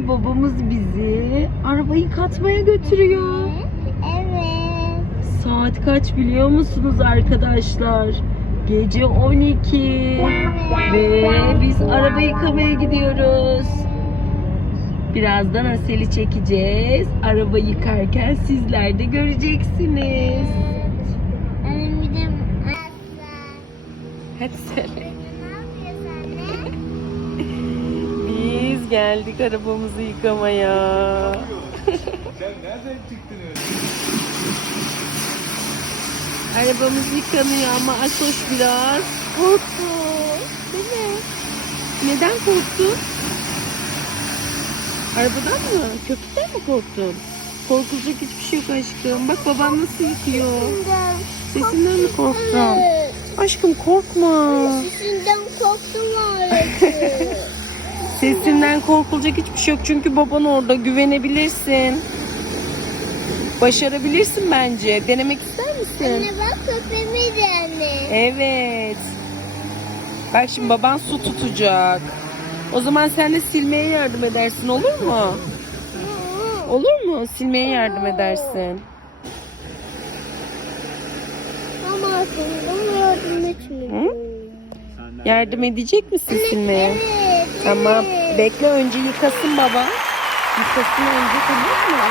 Bugün babamız bizi arabayı katmaya götürüyor. Evet. Saat kaç biliyor musunuz arkadaşlar? Gece 12 ve biz araba yıkamaya gidiyoruz. Birazdan Asel'i çekeceğiz. Araba yıkarken sizler de göreceksiniz. Hadi söyle. Ne yapıyorsun anne? Biz geldik arabamızı yıkamaya. Sen nereden çıktın öyle? Arabamız yıkanıyor ama Asoş biraz korktu. Değil mi? Neden korktun? Arabadan mı? Köpükten mi korktun? Korkulacak hiçbir şey yok aşkım. Bak babam nasıl yıkıyor. Sesinden mi korktun? Aşkım korkma. Sesinden korktum öğretmenim. Sesinden korkulacak hiçbir şey yok. Çünkü baban orada güvenebilirsin. Başarabilirsin bence. Denemek ister misin? Anne bak köpeğimiz anne. Evet. Bak şimdi baban su tutacak. O zaman sen de silmeye yardım edersin olur mu? Olur mu? Silmeye yardım edersin. Ama aslında yardım etmiyor. Yardım edecek misin silmeye? Evet. Tamam. Bekle önce yıkasın baba. Yıkasın önce tamam mı?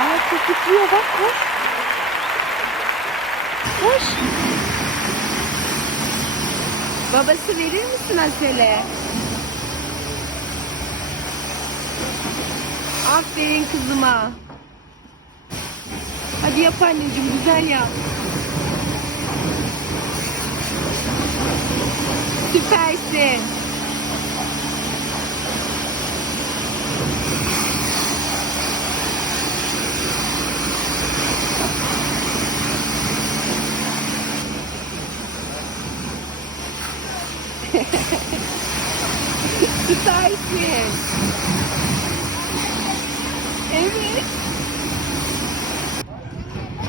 Aa köpüklüyor bak koş. Koş. Babası verir misin Asel'e? Aferin kızıma. Hadi yap anneciğim güzel yap. Süpersin. Süpersin. Evet.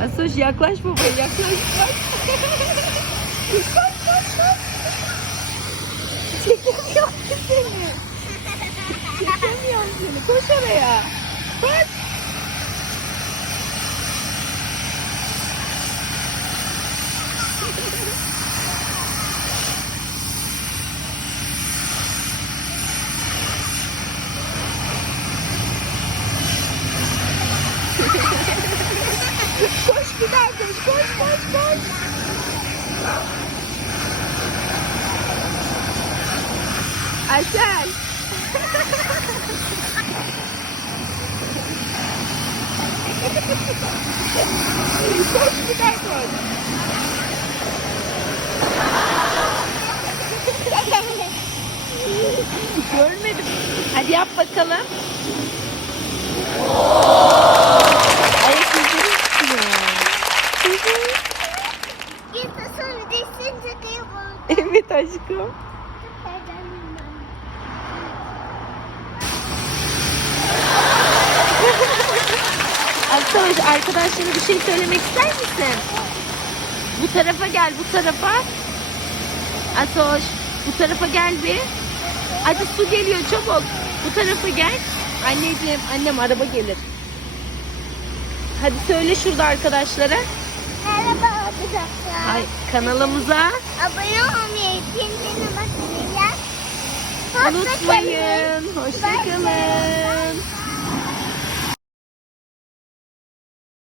Asoş yaklaş baba yaklaş. Bak. Çekemiyorum seni. Çekemiyorum seni. Koş oraya. Bak. Koş koş. Koş koş. Aysel. koş bir daha koş. Görmedim. Hadi yap bakalım. Arkadaş, arkadaşlara bir şey söylemek ister misin? Bu tarafa gel, bu tarafa. Atoş, bu tarafa gel bir. Hadi su geliyor çabuk. Bu tarafa gel. Anneciğim, annem araba gelir. Hadi söyle şurada arkadaşlara. Merhaba arkadaşlar. Ay, kanalımıza Abone olmayı, zilini basmayı unutmayın. Hoşçakalın.